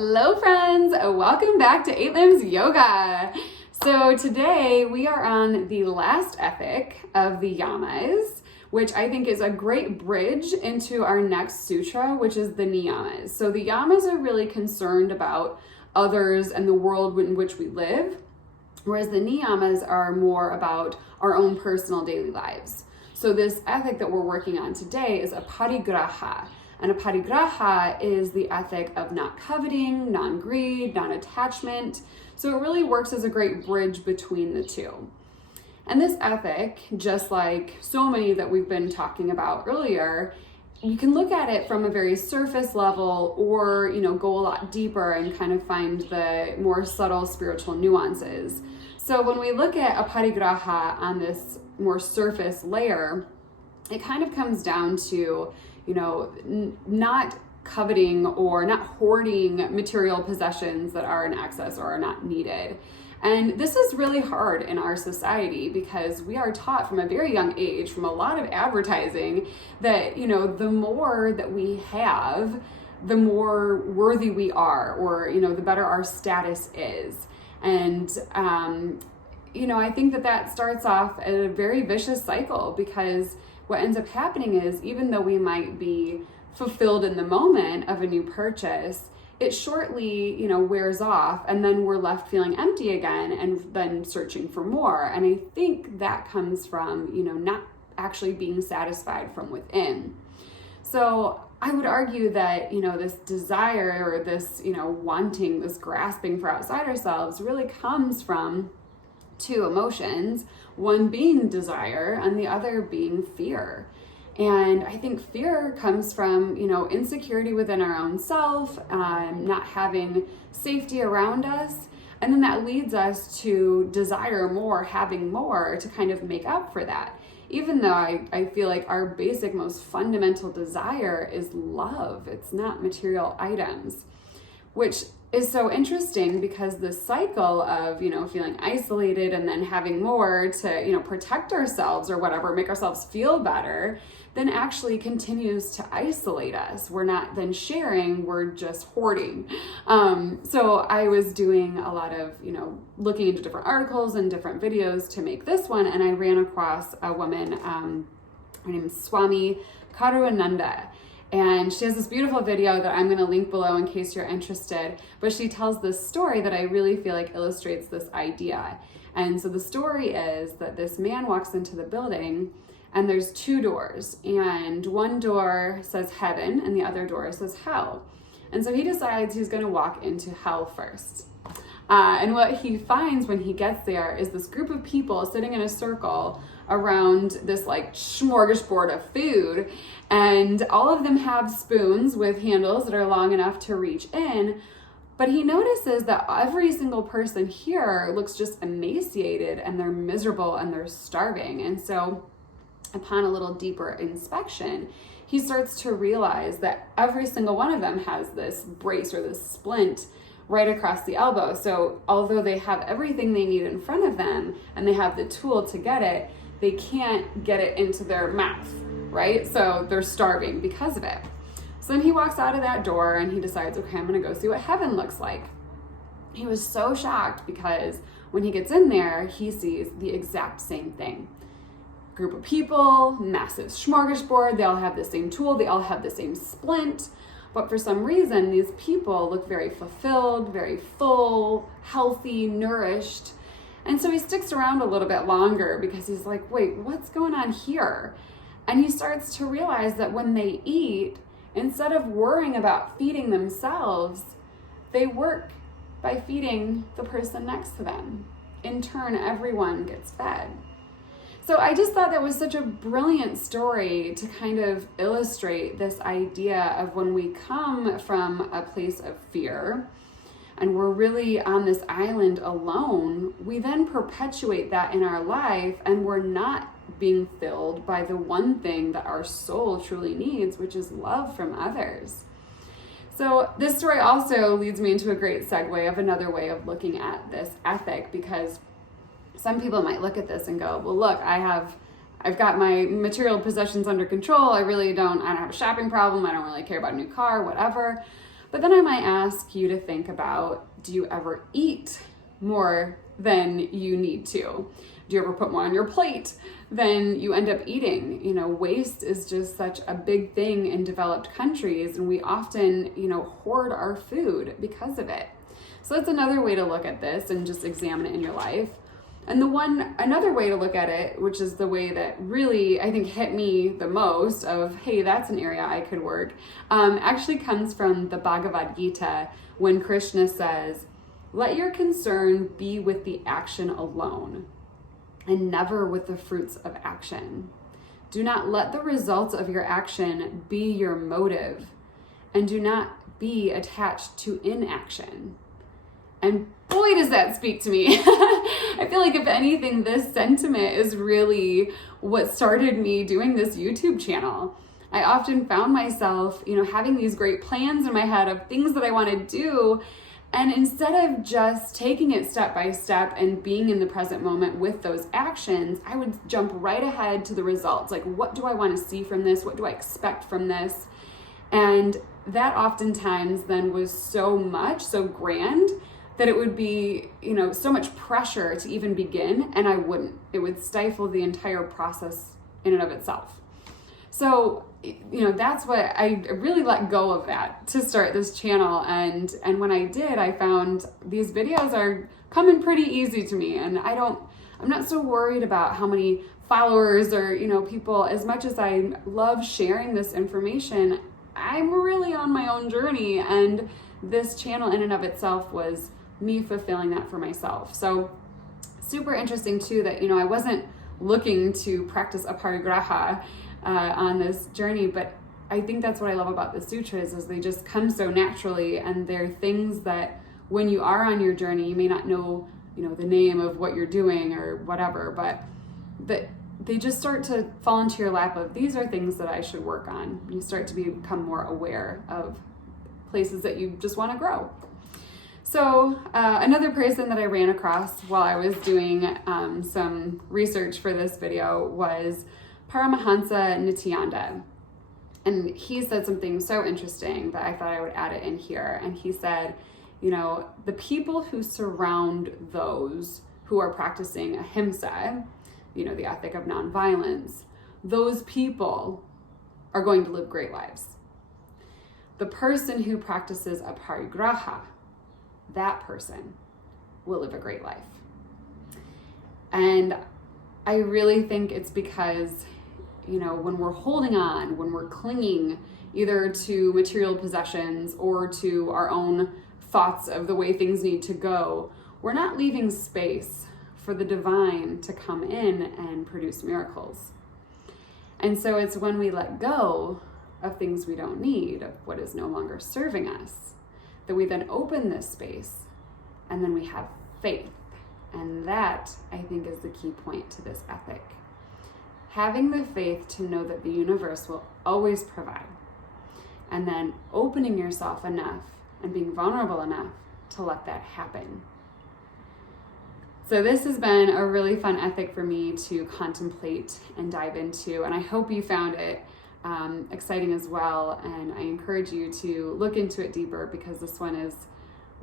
Hello friends, welcome back to 8 Limbs Yoga. So today we are on the last ethic of the Yamas, which I think is a great bridge into our next sutra, which is the Niyamas. So the Yamas are really concerned about others and the world in which we live, whereas the Niyamas are more about our own personal daily lives. So this ethic that we're working on today is Aparigraha. And Aparigraha is the ethic of not coveting, non-greed, non-attachment. So it really works as a great bridge between the two. And this ethic, just like so many that we've been talking about earlier, you can look at it from a very surface level or, go a lot deeper and kind of find the more subtle spiritual nuances. So when we look at Aparigraha on this more surface layer, it kind of comes down to not coveting or not hoarding material possessions that are in excess or are not needed. And this is really hard in our society because we are taught from a very young age, from a lot of advertising, that, the more that we have, the more worthy we are, or, the better our status is. And, I think that starts off at a very vicious cycle, because what ends up happening is, even though we might be fulfilled in the moment of a new purchase, it shortly, wears off, and then we're left feeling empty again and then searching for more. And I think that comes from, not actually being satisfied from within. So I would argue that, this desire or this, wanting, this grasping for outside ourselves really comes from two emotions, one being desire and the other being fear. And I think fear comes from, insecurity within our own self, not having safety around us. And then that leads us to desire more, having more to kind of make up for that. Even though I feel like our basic, most fundamental desire is love. It's not material items, which is so interesting because the cycle of, feeling isolated and then having more to, protect ourselves or whatever, make ourselves feel better, then actually continues to isolate us. We're not then sharing, we're just hoarding. So I was doing a lot of, looking into different articles and different videos to make this one, and I ran across a woman, her name is Swami Karuananda. And she has this beautiful video that I'm going to link below in case you're interested. But she tells this story that I really feel like illustrates this idea. And so the story is that this man walks into the building and there's two doors. And one door says heaven and the other door says hell. And so he decides he's going to walk into hell first. And what he finds when he gets there is this group of people sitting in a circle around this like smorgasbord of food, and all of them have spoons with handles that are long enough to reach in. But he notices that every single person here looks just emaciated and they're miserable and they're starving. And so upon a little deeper inspection, he starts to realize that every single one of them has this brace or this splint right across the elbow. So although they have everything they need in front of them and they have the tool to get it, they can't get it into their mouth, right? So they're starving because of it. So then he walks out of that door and he decides, okay, I'm gonna go see what heaven looks like. He was so shocked because when he gets in there, he sees the exact same thing. Group of people, massive smorgasbord, they all have the same tool, they all have the same splint. But for some reason, these people look very fulfilled, very full, healthy, nourished. And so he sticks around a little bit longer because he's like, wait, what's going on here? And he starts to realize that when they eat, instead of worrying about feeding themselves, they work by feeding the person next to them. In turn, everyone gets fed. So I just thought that was such a brilliant story to kind of illustrate this idea of when we come from a place of fear and we're really on this island alone, we then perpetuate that in our life and we're not being filled by the one thing that our soul truly needs, which is love from others. So this story also leads me into a great segue of another way of looking at this ethic, because some people might look at this and go, well, look, I've got my material possessions under control. I don't have a shopping problem. I don't really care about a new car, whatever. But then I might ask you to think about, do you ever eat more than you need to? Do you ever put more on your plate than you end up eating? You know, waste is just such a big thing in developed countries, and we often, hoard our food because of it. So that's another way to look at this and just examine it in your life. And another way to look at it, which is the way that really I think hit me the most of, hey, that's an area I could work, actually comes from the Bhagavad Gita, when Krishna says, "Let your concern be with the action alone, and never with the fruits of action. Do not let the results of your action be your motive, and do not be attached to inaction." And boy, does that speak to me. I feel like if anything, this sentiment is really what started me doing this YouTube channel. I often found myself, having these great plans in my head of things that I want to do. And instead of just taking it step by step and being in the present moment with those actions, I would jump right ahead to the results. Like, what do I want to see from this? What do I expect from this? And that oftentimes then was so grand, that it would be, so much pressure to even begin, and I wouldn't. It would stifle the entire process in and of itself. So, that's what I really let go of that to start this channel. And when I did, I found these videos are coming pretty easy to me, and I'm not so worried about how many followers or, people. As much as I love sharing this information, I'm really on my own journey, and this channel in and of itself was me fulfilling that for myself. So super interesting too that, I wasn't looking to practice aparigraha on this journey, but I think that's what I love about the sutras, is they just come so naturally, and they're things that when you are on your journey, you may not know, the name of what you're doing or whatever, but they just start to fall into your lap of, these are things that I should work on. You start to become more aware of places that you just want to grow. So another person that I ran across while I was doing some research for this video was Paramahansa Nityananda. And he said something so interesting that I thought I would add it in here. And he said, the people who surround those who are practicing ahimsa, the ethic of nonviolence, those people are going to live great lives. The person who practices aparigraha, that person will live a great life. And I really think it's because, when we're holding on, when we're clinging either to material possessions or to our own thoughts of the way things need to go, we're not leaving space for the divine to come in and produce miracles. And so it's when we let go of things we don't need, of what is no longer serving us, that we then open this space, and then we have faith. And that, I think, is the key point to this ethic. Having the faith to know that the universe will always provide, and then opening yourself enough and being vulnerable enough to let that happen. So this has been a really fun ethic for me to contemplate and dive into, and I hope you found it exciting as well, and I encourage you to look into it deeper, because this one is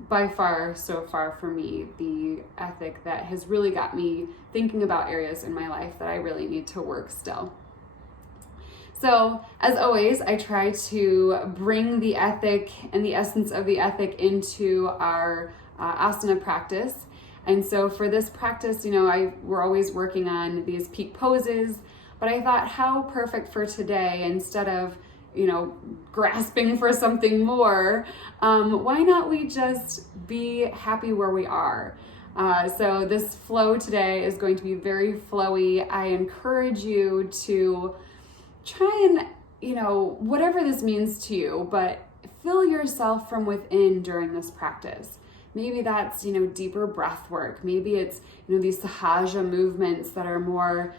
by far, so far for me, the ethic that has really got me thinking about areas in my life that I really need to work still. So as always, I try to bring the ethic and the essence of the ethic into our asana practice. And so for this practice, we're always working on these peak poses, but I thought, how perfect for today, instead of, grasping for something more, why not we just be happy where we are? So this flow today is going to be very flowy. I encourage you to try and, whatever this means to you, but fill yourself from within during this practice. Maybe that's, deeper breath work. Maybe it's, these sahaja movements that are more,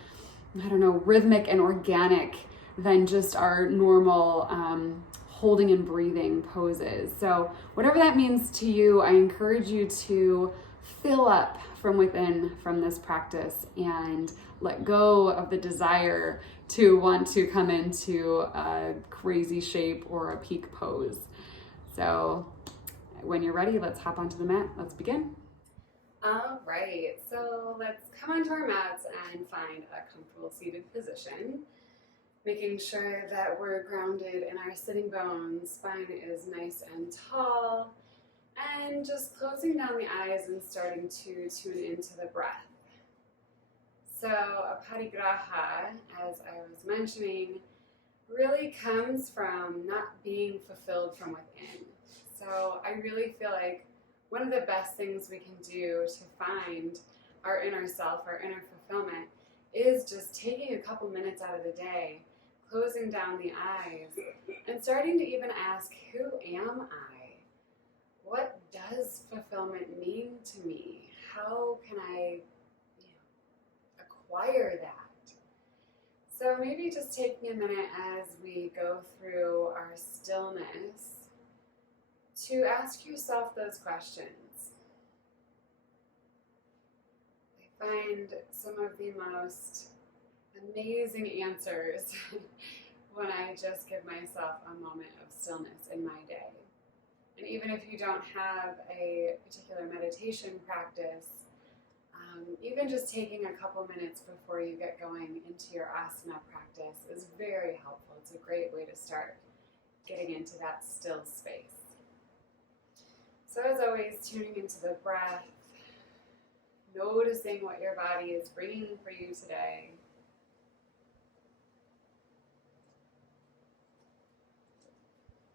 rhythmic and organic than just our normal holding and breathing poses. So whatever that means to you, I encourage you to fill up from within from this practice and let go of the desire to want to come into a crazy shape or a peak pose. So when you're ready, let's hop onto the mat. Let's begin. All right, so let's come onto our mats and find a comfortable seated position, making sure that we're grounded in our sitting bones, spine is nice and tall, and just closing down the eyes and starting to tune into the breath. So Aparigraha, as I was mentioning, really comes from not being fulfilled from within. So I really feel like one of the best things we can do to find our inner self, our inner fulfillment, is just taking a couple minutes out of the day, closing down the eyes, and starting to even ask, who am I? What does fulfillment mean to me? How can I acquire that? So maybe just taking a minute as we go through our stillness to ask yourself those questions. I find some of the most amazing answers when I just give myself a moment of stillness in my day. And even if you don't have a particular meditation practice, even just taking a couple minutes before you get going into your asana practice is very helpful. It's a great way to start getting into that still space. So as always, tuning into the breath, noticing what your body is bringing for you today.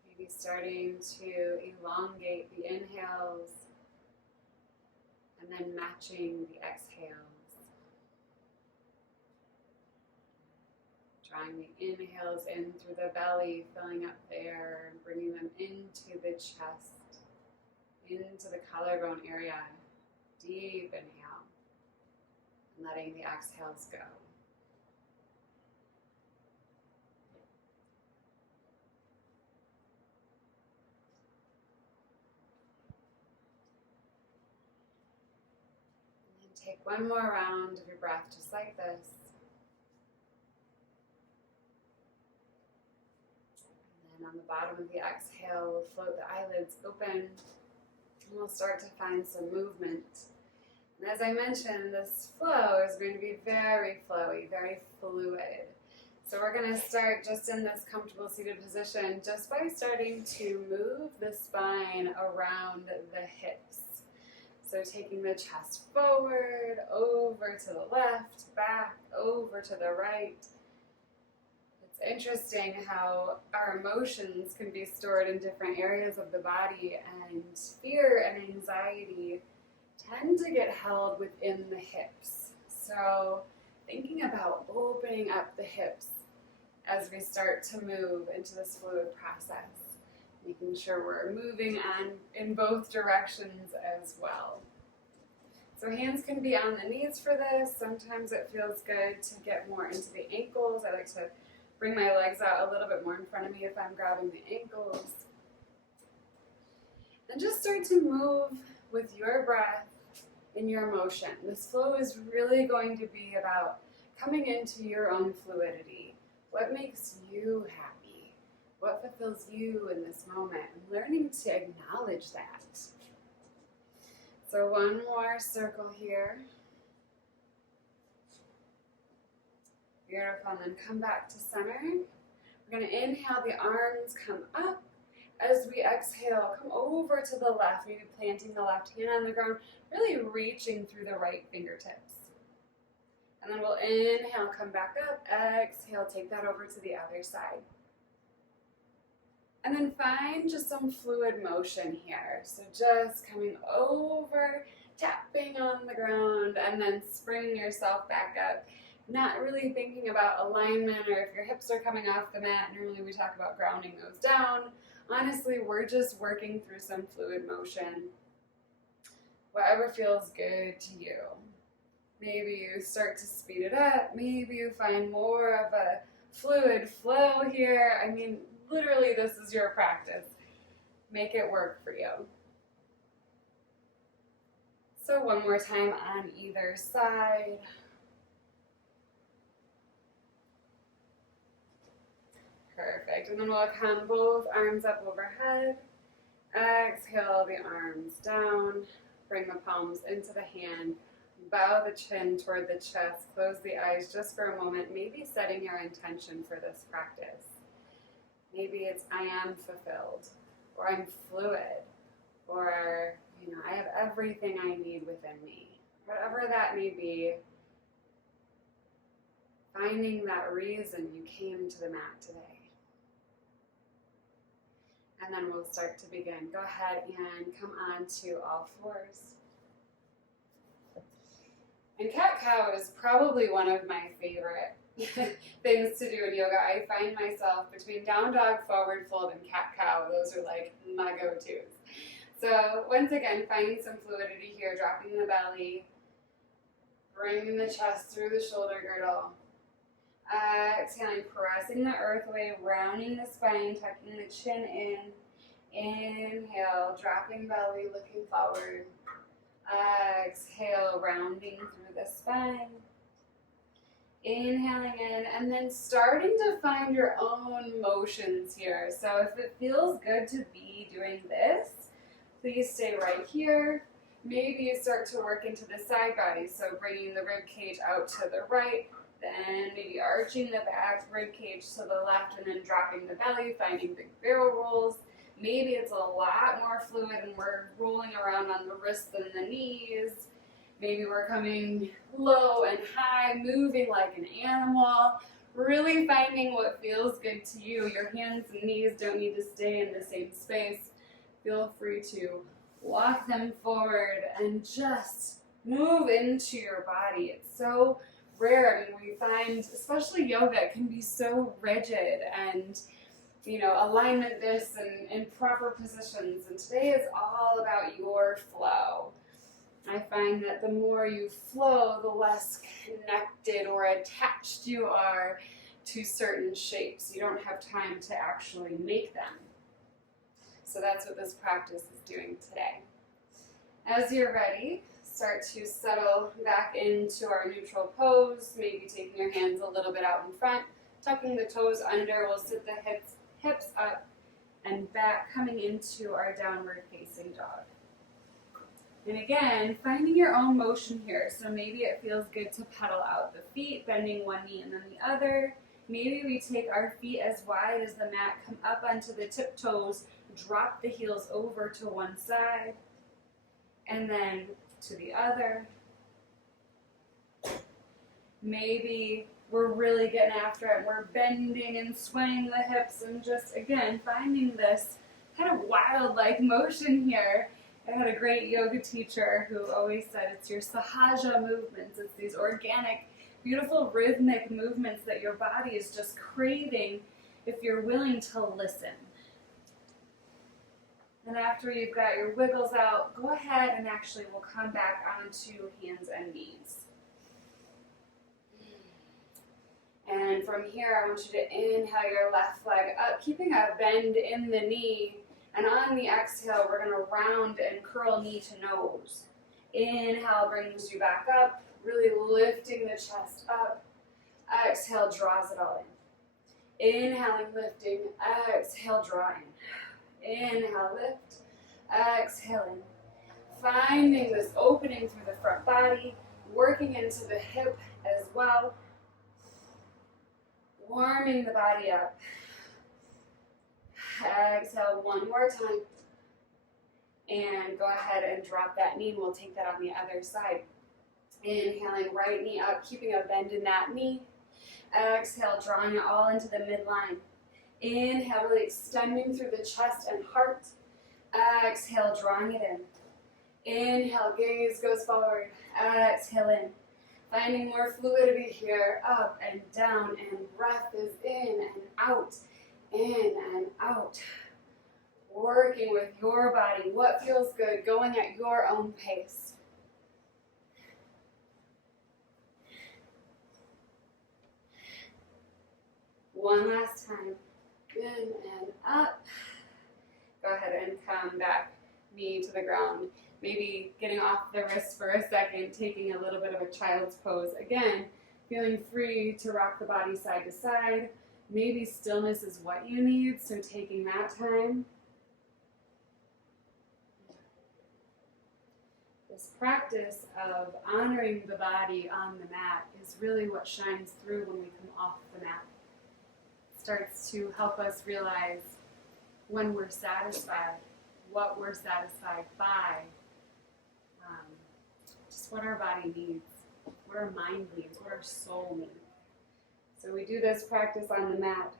Maybe starting to elongate the inhales and then matching the exhales. Drawing the inhales in through the belly, filling up there, and bringing them into the chest, into the collarbone area. Deep inhale, and letting the exhales go. And then take one more round of your breath just like this. And then on the bottom of the exhale, we'll float the eyelids open, and we'll start to find some movement. And as I mentioned, this flow is going to be very flowy, very fluid. So we're going to start just in this comfortable seated position just by starting to move the spine around the hips. So taking the chest forward, over to the left, back, over to the right. It's interesting how our emotions can be stored in different areas of the body, and fear and anxiety tend to get held within the hips. So thinking about opening up the hips as we start to move into this fluid process, making sure we're moving on in both directions as well. So hands can be on the knees for this. Sometimes it feels good to get more into the ankles. I like to bring my legs out a little bit more in front of me if I'm grabbing the ankles. And just start to move with your breath in your motion. This flow is really going to be about coming into your own fluidity. What makes you happy? What fulfills you in this moment? And learning to acknowledge that. So one more circle here. Beautiful, and then come back to center. We're going to inhale, the arms come up. As we exhale, come over to the left, maybe planting the left hand on the ground, really reaching through the right fingertips. And then we'll inhale, come back up, exhale, take that over to the other side. And then find just some fluid motion here. So just coming over, tapping on the ground, and then springing yourself back up. Not really thinking about alignment or if your hips are coming off the mat. Normally we talk about grounding those down. Honestly, we're just working through some fluid motion. Whatever feels good to you. Maybe you start to speed it up. Maybe you find more of a fluid flow here. I mean, literally, this is your practice. Make it work for you. So one more time on either side. Perfect. And then we'll come both arms up overhead. Exhale the arms down. Bring the palms into the hand. Bow the chin toward the chest. Close the eyes just for a moment. Maybe setting your intention for this practice. Maybe it's I am fulfilled, or I'm fluid, or I have everything I need within me. Whatever that may be, finding that reason you came to the mat today. And then we'll start to begin. Go ahead and come on to all fours. And cat-cow is probably one of my favorite things to do in yoga. I find myself between down dog, forward fold, and cat-cow. Those are like my go-tos. So once again, finding some fluidity here, dropping the belly, bringing the chest through the shoulder girdle. Exhaling, pressing the earth away, rounding the spine, tucking the chin in. Inhale, dropping belly, looking forward. Exhale, rounding through the spine. Inhaling in, and then starting to find your own motions here. So if it feels good to be doing this, please stay right here. Maybe you start to work into the side body, so bringing the rib cage out to the right, then maybe arching the back, rib cage to the left, and then dropping the belly, finding big barrel rolls. Maybe it's a lot more fluid and we're rolling around on the wrists and the knees. Maybe we're coming low and high, moving like an animal, really finding what feels good to you. Your hands and knees don't need to stay in the same space. Feel free to walk them forward and just move into your body. It's so rare. I mean, we find, especially yoga, it can be so rigid and, alignment this and in proper positions. And today is all about your flow. I find that the more you flow, the less connected or attached you are to certain shapes. You don't have time to actually make them. So that's what this practice is doing today. As you're ready, start to settle back into our neutral pose, maybe taking your hands a little bit out in front, tucking the toes under. We'll sit the hips up and back, coming into our downward facing dog. And again, finding your own motion here. So maybe it feels good to pedal out the feet, bending one knee and then the other. Maybe we take our feet as wide as the mat, come up onto the tiptoes, drop the heels over to one side, and then to the other. Maybe we're really getting after it. We're bending and swaying the hips and just, again, finding this kind of wild-like motion here. I had a great yoga teacher who always said it's your sahaja movements. It's these organic, beautiful rhythmic movements that your body is just craving if you're willing to listen. And after you've got your wiggles out, go ahead and actually we'll come back onto hands and knees. And from here, I want you to inhale your left leg up, keeping a bend in the knee. And on the exhale, we're going to round and curl knee to nose. Inhale brings you back up, really lifting the chest up. Exhale draws it all in. Inhaling, lifting. Exhale, drawing. Inhale, lift. Exhaling. Finding this opening through the front body, working into the hip as well. Warming the body up. Exhale one more time. And go ahead and drop that knee. We'll take that on the other side. Inhaling, right knee up, keeping a bend in that knee. Exhale, drawing it all into the midline. Inhale, really extending through the chest and heart. Exhale, drawing it in. Inhale, gaze goes forward. Exhale in. Finding more fluidity here, up and down, and breath is in and out. In and out. Working with your body, what feels good, going at your own pace. One last time. In and up. Go ahead and come back, knee to the ground. Maybe getting off the wrist for a second, taking a little bit of a child's pose. Again, feeling free to rock the body side to side. Maybe stillness is what you need, so taking that time. This practice of honoring the body on the mat is really what shines through when we come off the mat. It starts to help us realize when we're satisfied, what we're satisfied by, just what our body needs, what our mind needs, what our soul needs. So we do this practice on the mat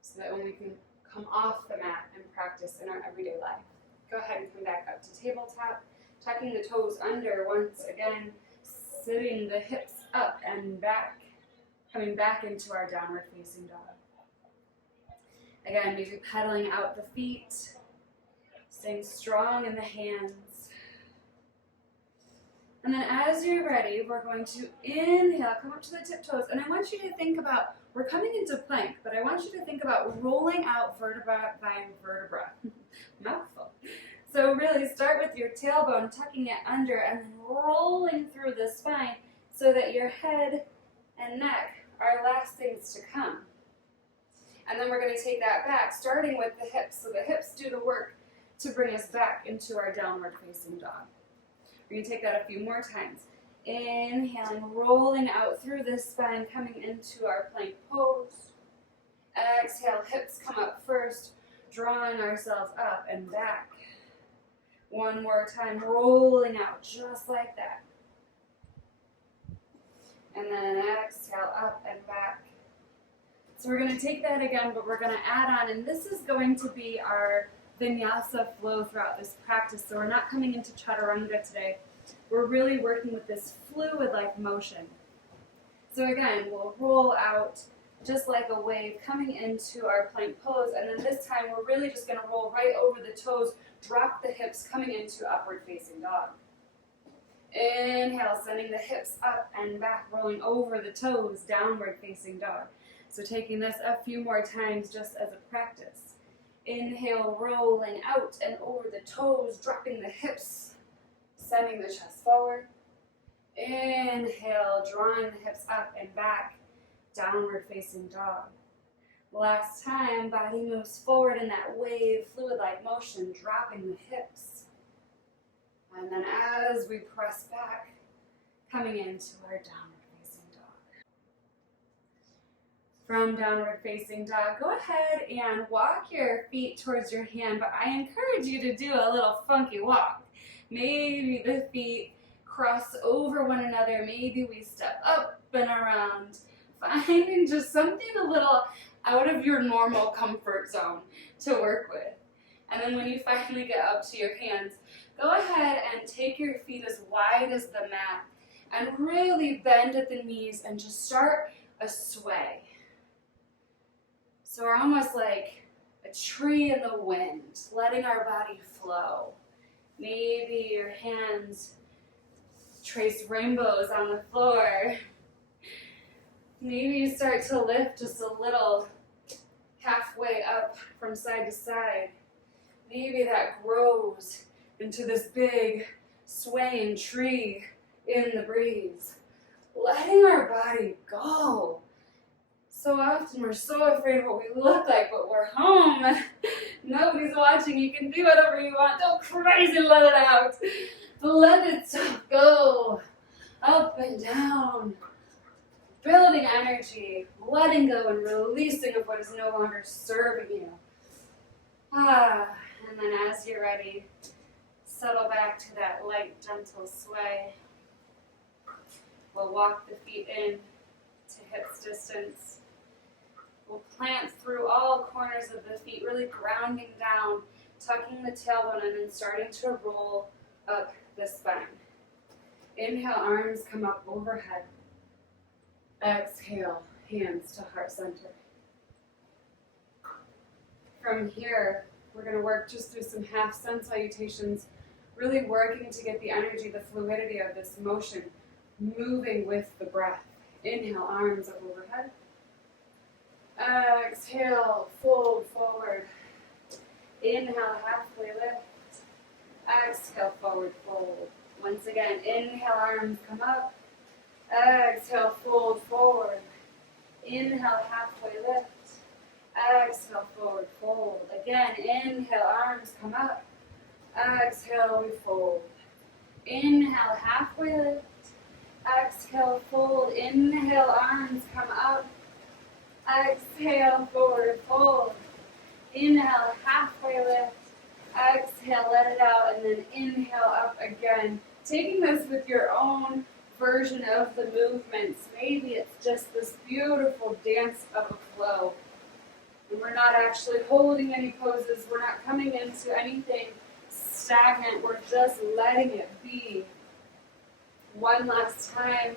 so that when we can come off the mat and practice in our everyday life. Go ahead and come back up to tabletop, tucking the toes under once again, sitting the hips up and back, coming back into our downward facing dog. Again, maybe pedaling out the feet, staying strong in the hands. And then as you're ready, we're going to inhale, come up to the tiptoes, and I want you to think about, we're coming into plank, but I want you to think about rolling out vertebra by vertebra. Mouthful. So really start with your tailbone, tucking it under, and then rolling through the spine so that your head and neck are last things to come. And then we're going to take that back, starting with the hips. So the hips do the work to bring us back into our downward facing dog. We're going to take that a few more times. Inhaling, rolling out through the spine, coming into our plank pose. Exhale, hips come up first, drawing ourselves up and back. One more time, rolling out just like that. And then exhale, up and back. So we're going to take that again, but we're going to add on, and this is going to be our vinyasa flow throughout this practice. So we're not coming into chaturanga today. We're really working with this fluid-like motion. So again, we'll roll out just like a wave coming into our plank pose, and then this time we're really just going to roll right over the toes, drop the hips coming into upward facing dog. Inhale, sending the hips up and back, rolling over the toes, downward facing dog. So taking this a few more times just as a practice. Inhale, rolling out and over the toes, dropping the hips, sending the chest forward. Inhale, drawing the hips up and back, downward facing dog. Last time, body moves forward in that wave, fluid-like motion, dropping the hips. And then as we press back, coming into our downward facing dog. From downward facing dog, go ahead and walk your feet towards your hand, but I encourage you to do a little funky walk. Maybe the feet cross over one another. Maybe we step up and around. Finding just something a little out of your normal comfort zone to work with. And then when you finally get up to your hands, go ahead and take your feet as wide as the mat and really bend at the knees and just start a sway. So we're almost like a tree in the wind, letting our body flow. Maybe your hands trace rainbows on the floor. Maybe you start to lift just a little halfway up from side to side. Maybe that grows into this big swaying tree in the breeze. Letting our body go. So often we're so afraid of what we look like, but we're home. Nobody's watching. You can do whatever you want. Don't crazy let it out. Let it go. Up and down. Building energy. Letting go and releasing of what is no longer serving you. And then as you're ready, settle back to that light, gentle sway. We'll walk the feet in to hips distance. We'll plant through all corners of the feet, really grounding down, tucking the tailbone in and starting to roll up the spine. Inhale, arms come up overhead. Exhale, hands to heart center. From here, we're going to work just through some half sun salutations, really working to get the energy, the fluidity of this motion moving with the breath. Inhale, arms up overhead. Exhale, fold forward. Inhale, halfway lift. Exhale, forward fold. Once again, inhale, arms come up. Exhale, fold forward. Inhale, halfway lift. Exhale, forward fold. Again, inhale, arms come up. Exhale, we fold. Inhale, halfway lift. Exhale, fold. Inhale, arms come up. Exhale, forward fold. Inhale, halfway lift. Exhale, let it out, and then inhale up again. Taking this with your own version of the movements. Maybe it's just this beautiful dance of a flow. And we're not actually holding any poses. We're not coming into anything stagnant. We're just letting it be. One last time.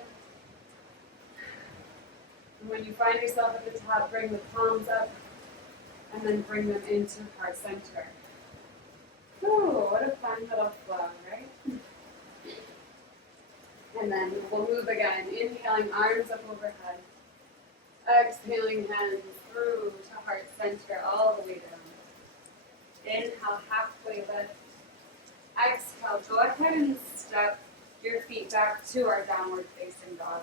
And when you find yourself at the top, bring the palms up and then bring them into heart center. Ooh, what a fun little flow, right? And then we'll move again. Inhaling, arms up overhead. Exhaling, hands through to heart center all the way down. Inhale, halfway lift. Exhale, go ahead and step your feet back to our downward facing dog.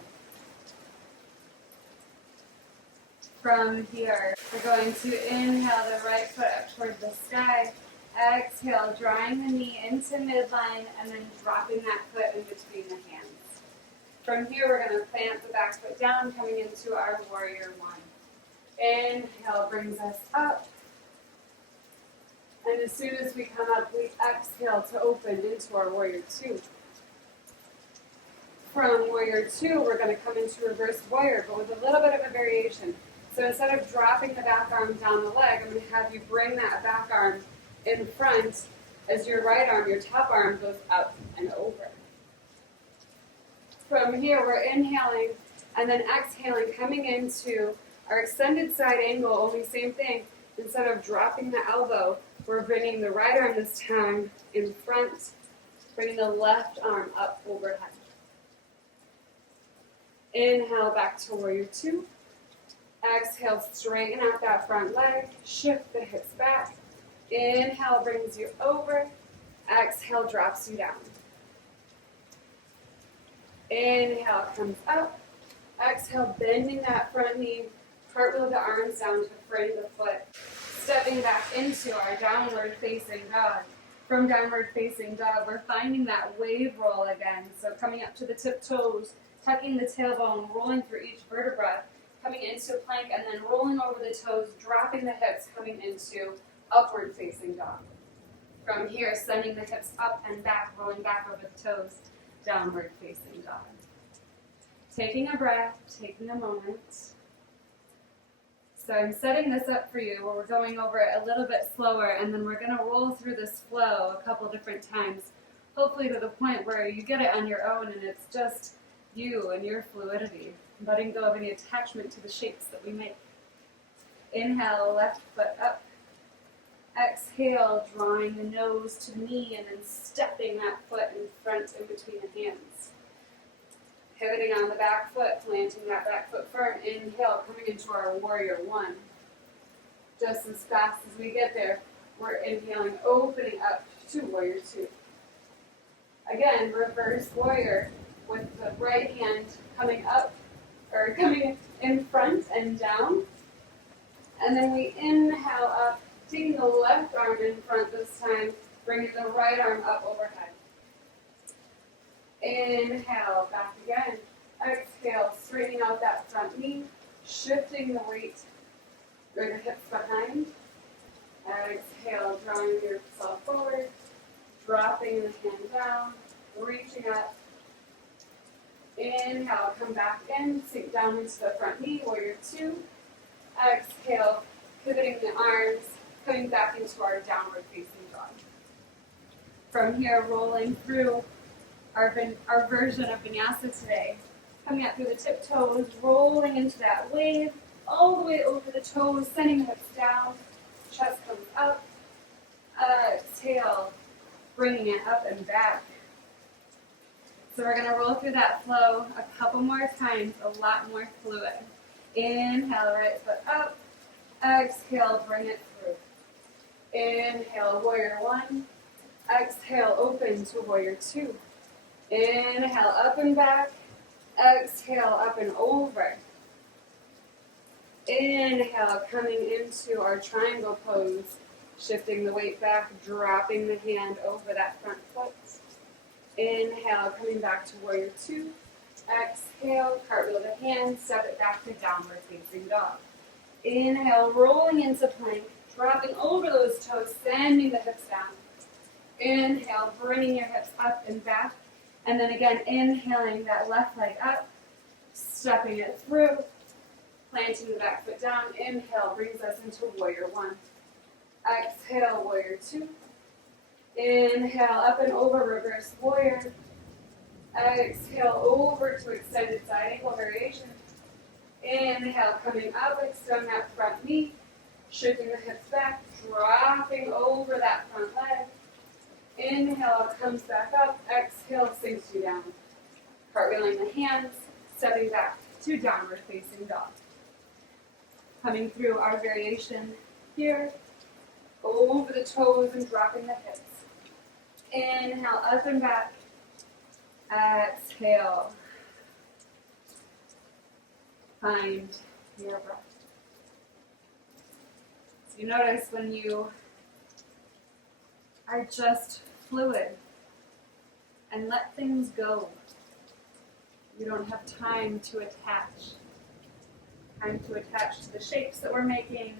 From here, we're going to inhale the right foot up toward the sky. Exhale, drawing the knee into midline and then dropping that foot in between the hands. From here, we're going to plant the back foot down, coming into our warrior one. Inhale brings us up. And as soon as we come up, we exhale to open into our warrior two. From warrior two, we're going to come into reverse warrior, but with a little bit of a variation. So instead of dropping the back arm down the leg, I'm going to have you bring that back arm in front as your right arm, your top arm, goes up and over. From here, we're inhaling and then exhaling, coming into our extended side angle, only same thing. Instead of dropping the elbow, we're bringing the right arm this time in front, bringing the left arm up overhead. Inhale back to warrior two. Exhale, straighten out that front leg, shift the hips back. Inhale brings you over. Exhale drops you down. Inhale comes up. Exhale, bending that front knee, cartwheel the arms down to frame the foot. Stepping back into our downward facing dog. From downward facing dog, we're finding that wave roll again. So coming up to the tip toes, tucking the tailbone, rolling through each vertebra, coming into plank, and then rolling over the toes, dropping the hips, coming into upward facing dog. From here, sending the hips up and back, rolling back over the toes, downward facing dog. Taking a breath, taking a moment. So I'm setting this up for you where we're going over it a little bit slower, and then we're going to roll through this flow a couple different times, hopefully to the point where you get it on your own and it's just you and your fluidity, letting go of any attachment to the shapes that we make. Inhale, left foot up. Exhale, drawing the nose to the knee and then stepping that foot in front in between the hands. Pivoting on the back foot, planting that back foot firm. Inhale, coming into our warrior one. Just as fast as we get there, we're inhaling, opening up to warrior two. Again, reverse warrior with the right hand coming up, or coming in front and down. And then we inhale up, taking the left arm in front this time, bringing the right arm up overhead. Inhale, back again. Exhale, straightening out that front knee, shifting the weight or the hips behind. Exhale, drawing yourself forward, dropping the hand down, reaching up. Inhale, come back in, sink down into the front knee, warrior two. Exhale, pivoting the arms, coming back into our downward facing dog. From here, rolling through our version of vinyasa today. Coming up through the tip toes, rolling into that wave, all the way over the toes, sending the hips down, chest comes up. Exhale, bringing it up and back. So we're going to roll through that flow a couple more times, a lot more fluid. Inhale, right foot up. Exhale, bring it through. Inhale, warrior one. Exhale, open to warrior two. Inhale, up and back. Exhale, up and over. Inhale, coming into our triangle pose. Shifting the weight back, dropping the hand over that front foot. Inhale, coming back to warrior two. Exhale, cartwheel the hands, step it back to downward facing dog. Inhale, rolling into plank, dropping over those toes, sending the hips down. Inhale, bringing your hips up and back. And then again, inhaling that left leg up, stepping it through, planting the back foot down. Inhale brings us into warrior one. Exhale, warrior two. Inhale, up and over, reverse warrior. Exhale, over to extended side angle variation. Inhale, coming up, extend that front knee, shifting the hips back, dropping over that front leg. Inhale, comes back up. Exhale, sinks you down. Cartwheeling the hands, stepping back to downward facing dog. Coming through our variation here, over the toes and dropping the hips. Inhale, up and back. Exhale. Find your breath. So you notice when you are just fluid and let things go, you don't have time to attach. Time to attach to the shapes that we're making.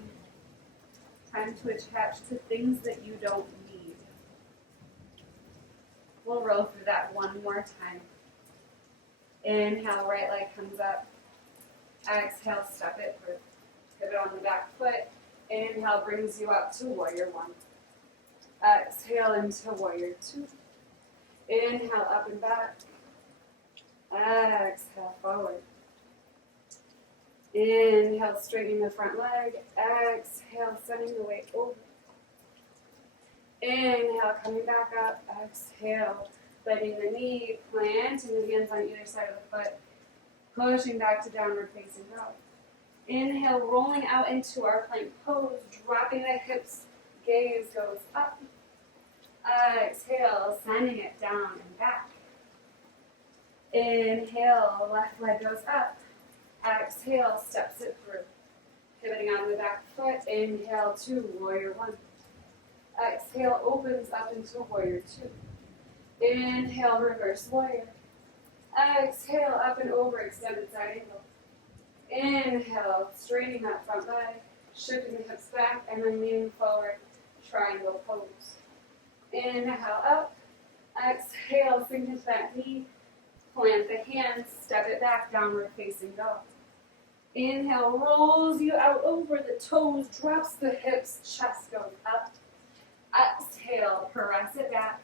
Time to attach to things that you don't need. We'll roll through that one more time. Inhale, right leg comes up. Exhale, step it through. Pivot on the back foot. Inhale brings you up to warrior one. Exhale into warrior two. Inhale, up and back. Exhale, forward. Inhale, straightening the front leg. Exhale, sending the weight over. Inhale, coming back up. Exhale, bending the knee, planting the hands on either side of the foot, pushing back to downward facing dog. Inhale, rolling out into our plank pose, dropping the hips, gaze goes up. Exhale, sending it down and back. Inhale, left leg goes up. Exhale, steps it through. Pivoting on the back foot, inhale to warrior one. Exhale, opens up into warrior two. Inhale, reverse warrior. Exhale, up and over, extended side angle. Inhale, straightening that front leg, shifting the hips back, and then leaning forward, triangle pose. Inhale, up. Exhale, sink into that knee. Plant the hands, step it back, downward facing dog. Inhale, rolls you out over the toes, drops the hips, chest goes up. Exhale, press it back,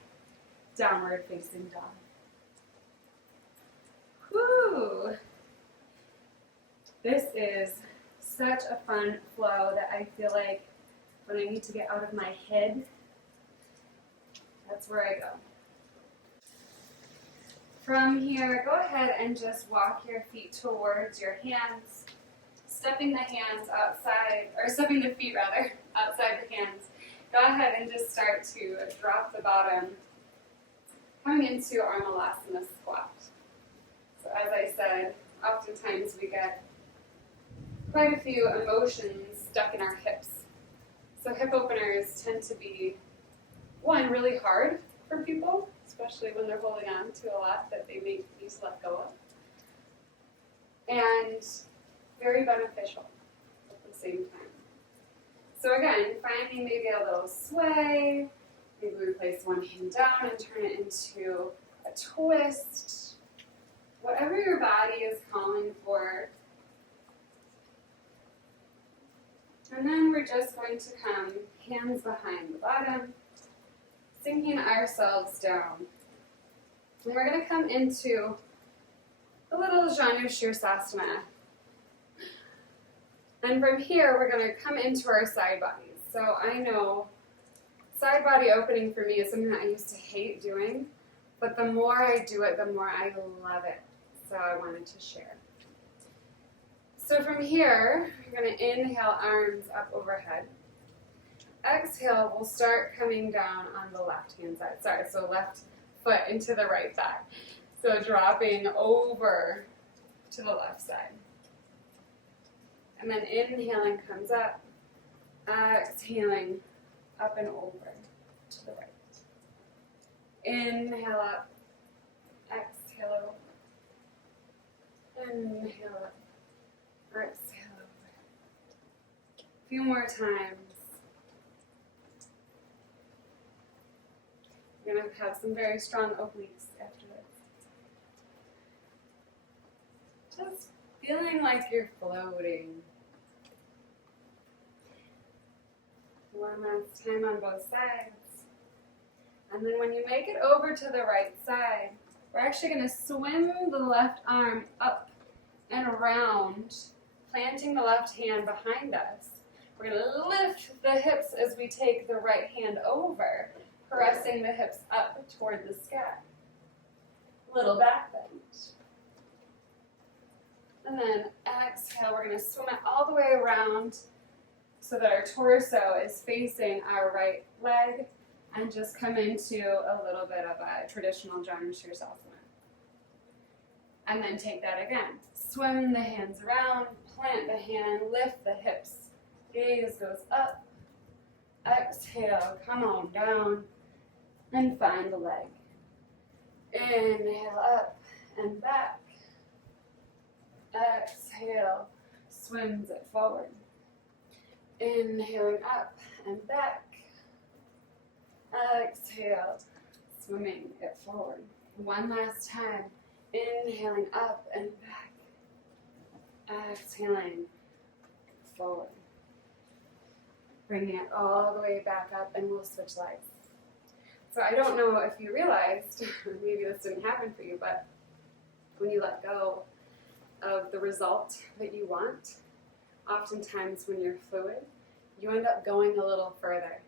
downward facing dog. Whew. This is such a fun flow that I feel like when I need to get out of my head, that's where I go. From here, go ahead and just walk your feet towards your hands, stepping the hands outside, or stepping the feet rather, outside the hands. Go ahead and just start to drop the bottom, coming into Armalasana squat. So as I said, oftentimes we get quite a few emotions stuck in our hips. So hip openers tend to be, one, really hard for people, especially when they're holding on to a lot that they may need to let go of. And very beneficial at the same time. So again, finding maybe a little sway, maybe we place one hand down and turn it into a twist. Whatever your body is calling for. And then we're just going to come hands behind the bottom, sinking ourselves down. And we're going to come into a little Janu Shirsasana. And from here, we're going to come into our side bodies. So I know side body opening for me is something that I used to hate doing, but the more I do it, the more I love it. So I wanted to share. So from here, we're going to inhale, arms up overhead. Exhale, we'll start coming down on the left-hand side. Sorry, so left foot into the right thigh. So dropping over to the left side. And then inhaling comes up, exhaling up and over to the right. Inhale up, exhale over. Inhale up. Exhale over. A few more times. You're going to have some very strong obliques after this. Just feeling like you're floating. One last time on both sides. And then when you make it over to the right side, we're actually going to swim the left arm up and around, planting the left hand behind us. We're going to lift the hips as we take the right hand over, pressing the hips up toward the sky. Little back bend. And then exhale, we're going to swim it all the way around so that our torso is facing our right leg, and just come into a little bit of a traditional Janu Sirsasana. And then take that again. Swim the hands around, plant the hand, lift the hips. Gaze goes up. Exhale, come on down, and find the leg. Inhale up and back. Exhale, swims it forward. Inhaling up and back. Exhale, swimming it forward. One last time. Inhaling up and back. Exhaling forward. Bringing it all the way back up, and we'll switch legs. So I don't know if you realized, or maybe this didn't happen for you, but when you let go of the result that you want, oftentimes when you're fluid, you end up going a little further.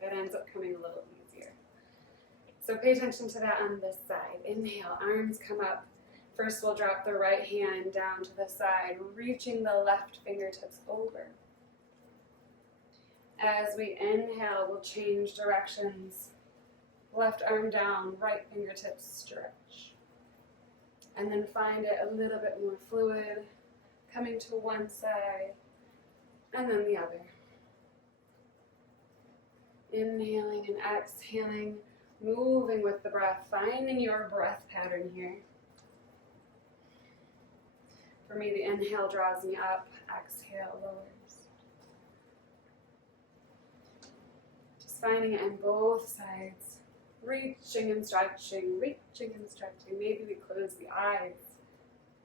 It ends up coming a little easier. So pay attention to that on this side. Inhale, arms come up. First we'll drop the right hand down to the side, reaching the left fingertips over. As we inhale, we'll change directions. Left arm down, right fingertips stretch. And then find it a little bit more fluid, coming to one side, and then the other. Inhaling and exhaling, moving with the breath, finding your breath pattern here. For me, the inhale draws me up, exhale lowers. Just finding it on both sides, reaching and stretching, reaching and stretching. Maybe we close the eyes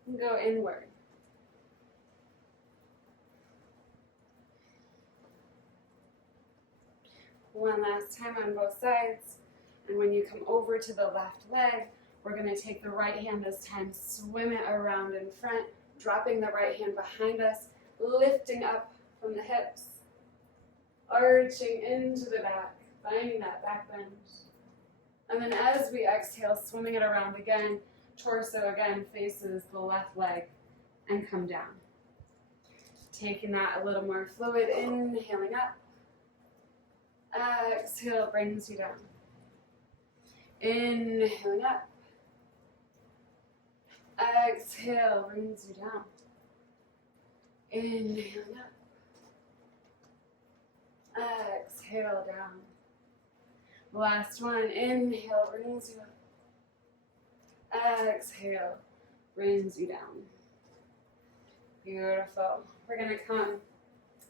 and go inward. One last time on both sides. And when you come over to the left leg, we're going to take the right hand this time, swim it around in front, dropping the right hand behind us, lifting up from the hips, arching into the back, finding that back bend. And then as we exhale, swimming it around again, torso again faces the left leg, and come down. Taking that a little more fluid, inhaling up. Exhale brings you down. Inhaling up. Exhale brings you down. Inhaling up. Exhale down. Last one. Inhale brings you up. Exhale brings you down. Beautiful. We're going to come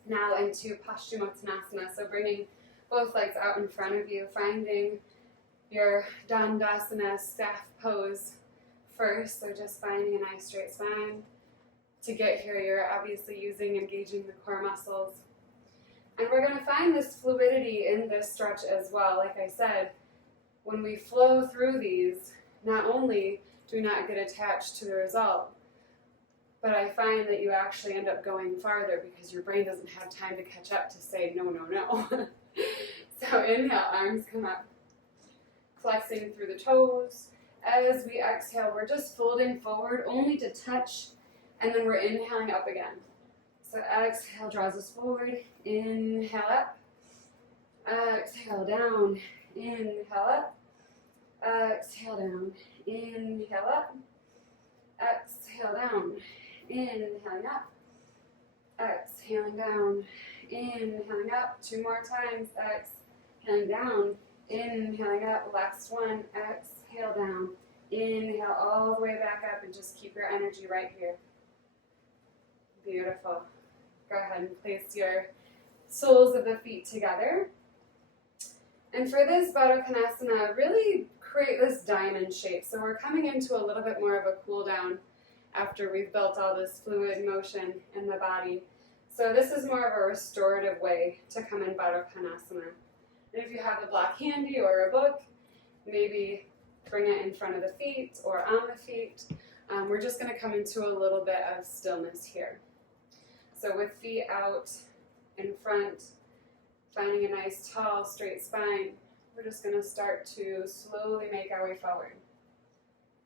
now into Paschimottanasana. So bringing both legs out in front of you, finding your Dandasana staff pose first. So just finding a nice straight spine. To get here, you're obviously engaging the core muscles. And we're going to find this fluidity in this stretch as well. Like I said, when we flow through these, not only do we not get attached to the result, but I find that you actually end up going farther because your brain doesn't have time to catch up to say no, no, no. So inhale, arms come up, flexing through the toes. As we exhale, we're just folding forward only to touch, and then we're inhaling up again. So exhale draws us forward, inhale up, exhale down, inhale up, exhale down, inhale up, exhale down, inhaling up, exhaling down, inhaling up, 2 more times, exhaling down, inhaling up, last one, exhale down, Inhale all the way back up and just keep your energy right here. Beautiful. Go ahead and place your soles of the feet together. And for this Baddha Konasana, really create this diamond shape. So we're coming into a little bit more of a cool down after we've built all this fluid motion in the body. So this is more of a restorative way to come in Baddha Konasana. And if you have a block handy or a book, maybe bring it in front of the feet or on the feet. We're just going to come into a little bit of stillness here. So with feet out in front, finding a nice tall straight spine, we're just going to start to slowly make our way forward.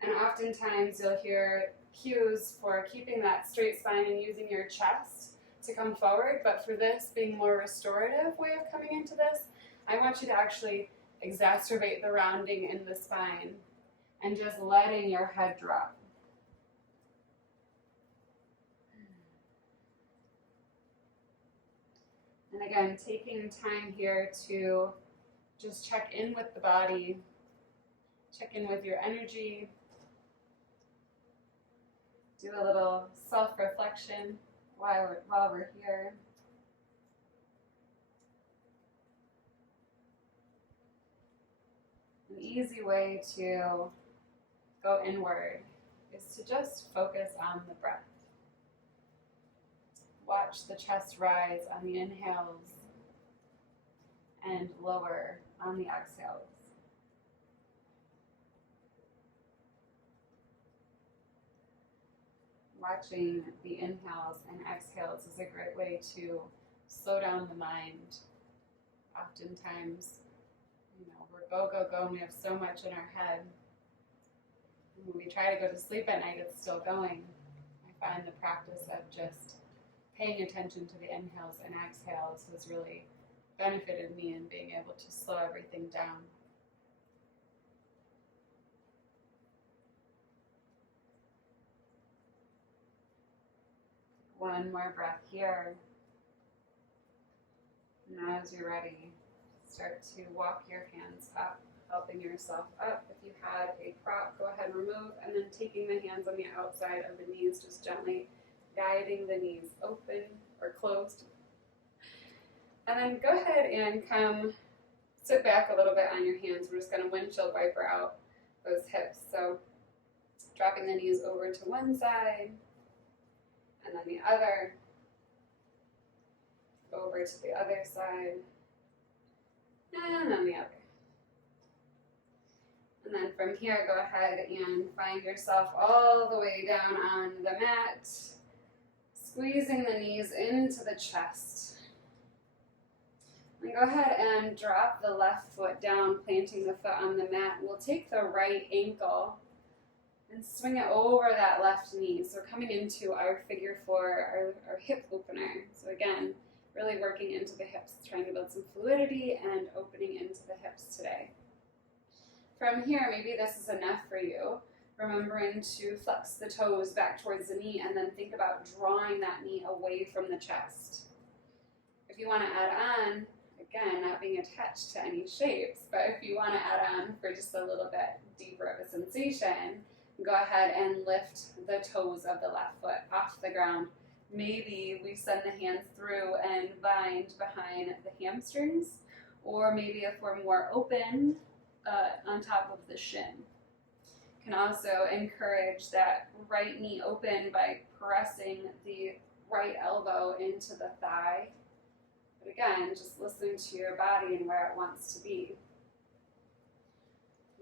And oftentimes you'll hear cues for keeping that straight spine and using your chest to come forward, but for this being more restorative way of coming into this, I want you to actually exacerbate the rounding in the spine and just letting your head drop. And again, taking time here to just check in with the body, check in with your energy, do a little self-reflection while we're here. An easy way to go inward is to just focus on the breath. Watch the chest rise on the inhales and lower on the exhales. Watching the inhales and exhales is a great way to slow down the mind. Oftentimes, we're go, go, go, and we have so much in our head. And when we try to go to sleep at night, it's still going. I find the practice of just paying attention to the inhales and exhales has really benefited me in being able to slow everything down. One more breath here. Now as you're ready, start to walk your hands up, helping yourself up. If you had a prop, go ahead and remove, and then taking the hands on the outside of the knees, just gently guiding the knees open or closed. And then go ahead and come sit back a little bit on your hands. We're just going to windshield wiper out those hips. So dropping the knees over to one side, and then the other, over to the other side, and then the other. And then from here, go ahead and find yourself all the way down on the mat, squeezing the knees into the chest. And go ahead and drop the left foot down, planting the foot on the mat. We'll take the right ankle and swing it over that left knee. So we're coming into our figure four, our hip opener. So again, really working into the hips, trying to build some fluidity and opening into the hips today. From here, maybe this is enough for you. Remembering to flex the toes back towards the knee and then think about drawing that knee away from the chest. If you want to add on, again, not being attached to any shapes, but if you want to add on for just a little bit deeper of a sensation, go ahead and lift the toes of the left foot off the ground. Maybe we send the hands through and bind behind the hamstrings, or maybe if we're more open, on top of the shin. Can also encourage that right knee open by pressing the right elbow into the thigh. But again, just listening to your body and where it wants to be.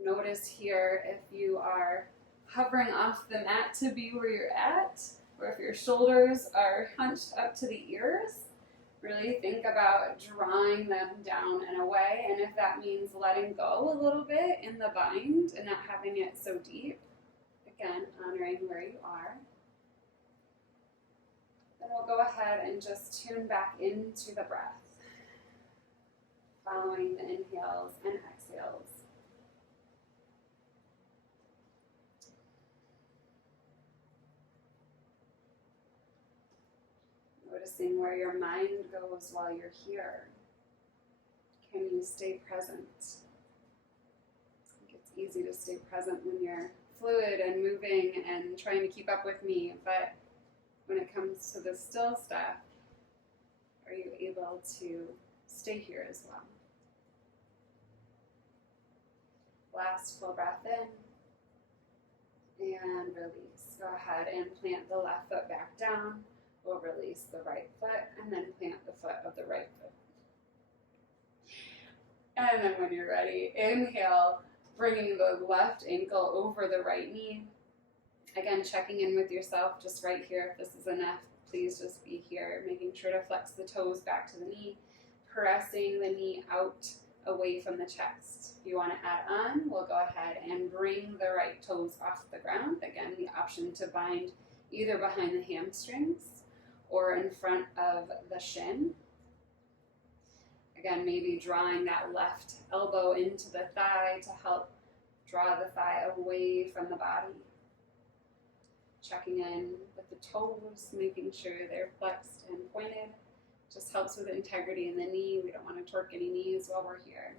Notice here if you are hovering off the mat to be where you're at, or if your shoulders are hunched up to the ears. Really think about drawing them down and away, and if that means letting go a little bit in the bind and not having it so deep, again, honoring where you are. Then we'll go ahead and just tune back into the breath, following the inhales and exhales. Noticing where your mind goes while you're here. Can you stay present? I think it's easy to stay present when you're fluid and moving and trying to keep up with me, but when it comes to the still stuff, are you able to stay here as well? Last full breath in and release. Go ahead and plant the left foot back down. We'll release the right foot and then plant the foot of the right foot. And then when you're ready, inhale, bringing the left ankle over the right knee. Again, checking in with yourself just right here. If this is enough, please just be here, making sure to flex the toes back to the knee, pressing the knee out away from the chest. If you want to add on, we'll go ahead and bring the right toes off the ground. Again, the option to bind either behind the hamstrings or in front of the shin. Again, maybe drawing that left elbow into the thigh to help draw the thigh away from the body. Checking in with the toes, making sure they're flexed and pointed. Just helps with integrity in the knee. We don't want to torque any knees while we're here.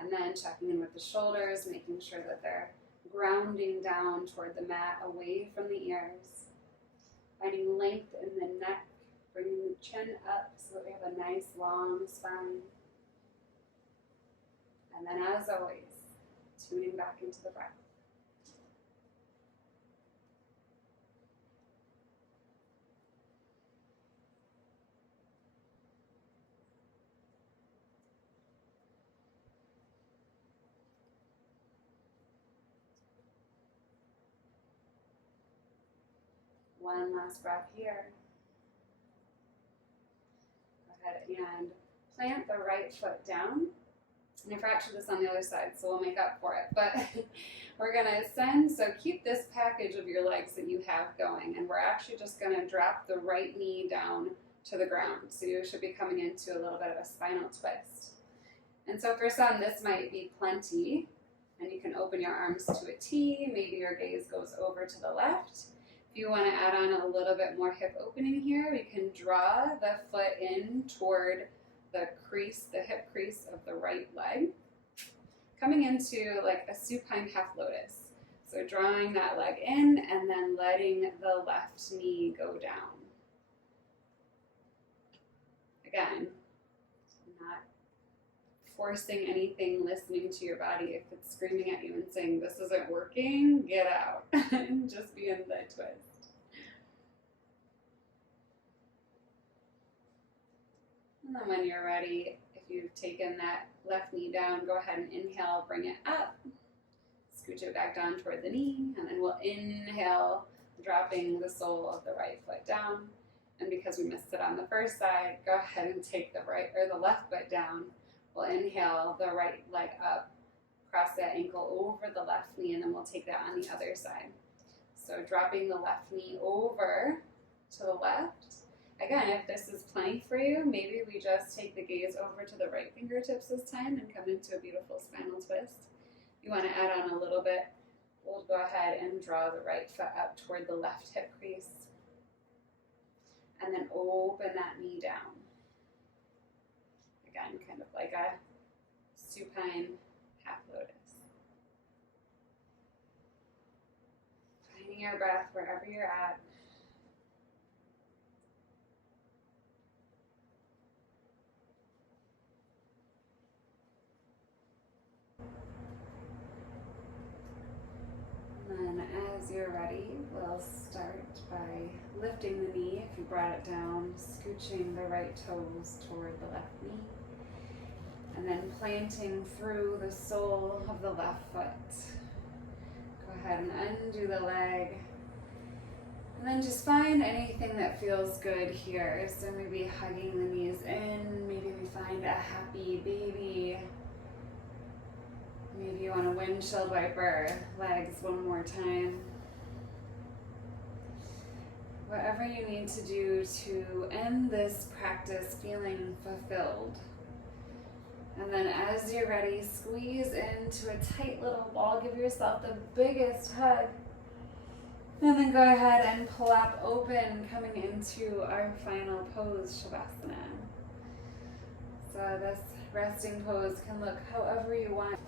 And then checking in with the shoulders, making sure that they're grounding down toward the mat, away from the ears. Finding length in the neck, bringing the chin up so that we have a nice long spine. And then as always, tuning back into the breath. One last breath here. Go ahead and plant the right foot down. And I fractured this on the other side, so we'll make up for it. But we're going to ascend, so keep this package of your legs that you have going. And we're actually just going to drop the right knee down to the ground. So you should be coming into a little bit of a spinal twist. And so for some, this might be plenty. And you can open your arms to a T. Maybe your gaze goes over to the left. If you want to add on a little bit more hip opening here, we can draw the foot in toward the crease, the hip crease of the right leg, coming into like a supine half lotus. So drawing that leg in and then letting the left knee go down. Again, not forcing anything, listening to your body. If it's screaming at you and saying, this isn't working, get out. And just be in the twist. And then when you're ready, if you've taken that left knee down, go ahead and inhale, bring it up. Scooch it back down toward the knee. And then we'll inhale, dropping the sole of the right foot down. And because we missed it on the first side, go ahead and take the right or the left foot down. We'll inhale the right leg up, cross that ankle over the left knee, and then we'll take that on the other side. So dropping the left knee over to the left. Again, if this is plenty for you, maybe we just take the gaze over to the right fingertips this time and come into a beautiful spinal twist. If you want to add on a little bit, we'll go ahead and draw the right foot up toward the left hip crease. And then open that knee down. Again, kind of like a supine half lotus. Finding your breath wherever you're at. And then as you're ready, we'll start by lifting the knee. If you brought it down, scooching the right toes toward the left knee. And then planting through the sole of the left foot. Go ahead and undo the leg. And then just find anything that feels good here. So maybe hugging the knees in. Maybe we find a happy baby. Maybe you want to windshield wiper legs one more time. Whatever you need to do to end this practice feeling fulfilled. And then as you're ready, squeeze into a tight little ball. Give yourself the biggest hug. And then go ahead and plop open, coming into our final pose, Shavasana. So this resting pose can look however you want.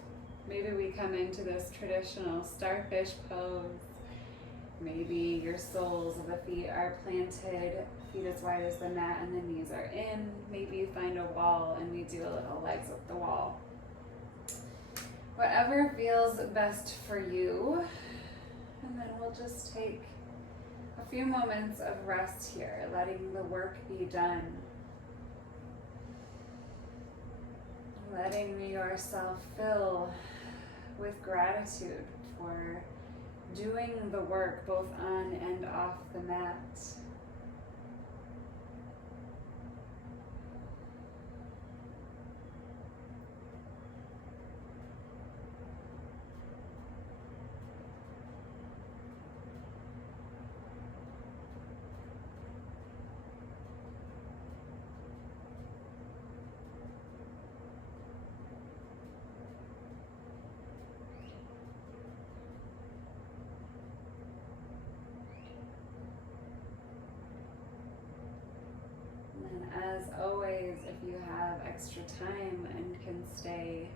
Maybe we come into this traditional starfish pose. Maybe your soles of the feet are planted, feet as wide as the mat and the knees are in. Maybe you find a wall and we do a little legs up the wall. Whatever feels best for you. And then we'll just take a few moments of rest here, letting the work be done. Letting yourself fill with gratitude for doing the work both on and off the mat. As always, if you have extra time and can stay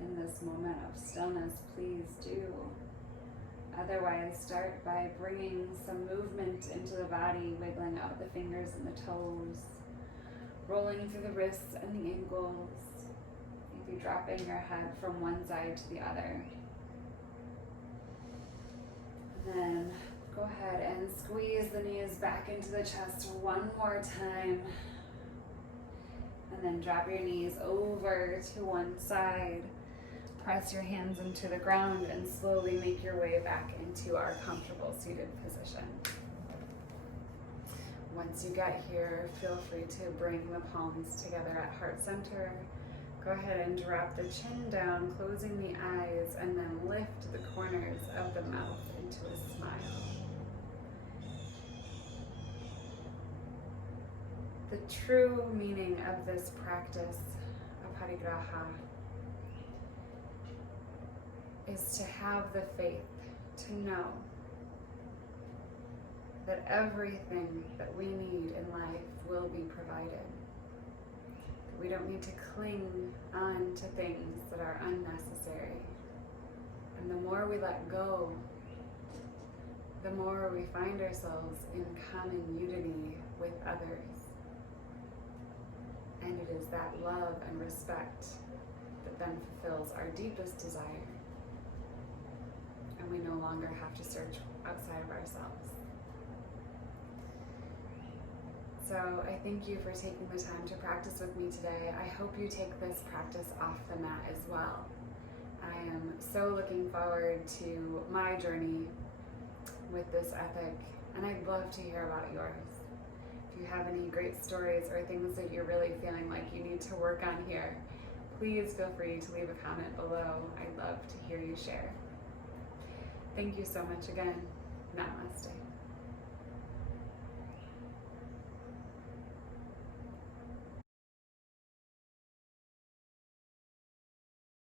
in this moment of stillness, please do. Otherwise, start by bringing some movement into the body, wiggling out the fingers and the toes, rolling through the wrists and the ankles, maybe dropping your head from one side to the other. And then go ahead and squeeze the knees back into the chest one more time. And then drop your knees over to one side. Press your hands into the ground and slowly make your way back into our comfortable seated position. Once you get here, feel free to bring the palms together at heart center. Go ahead and drop the chin down, closing the eyes, and then lift the corners of the mouth into a smile. The true meaning of this practice, Aparigraha, is to have the faith to know that everything that we need in life will be provided. That we don't need to cling on to things that are unnecessary. And the more we let go, the more we find ourselves in common unity with others. And it is that love and respect that then fulfills our deepest desire. And we no longer have to search outside of ourselves. So I thank you for taking the time to practice with me today. I hope you take this practice off the mat as well. I am so looking forward to my journey with this ethic, and I'd love to hear about yours. If you have any great stories or things that you're really feeling like you need to work on here, please feel free to leave a comment below. I'd love to hear you share. Thank you so much again. Namaste.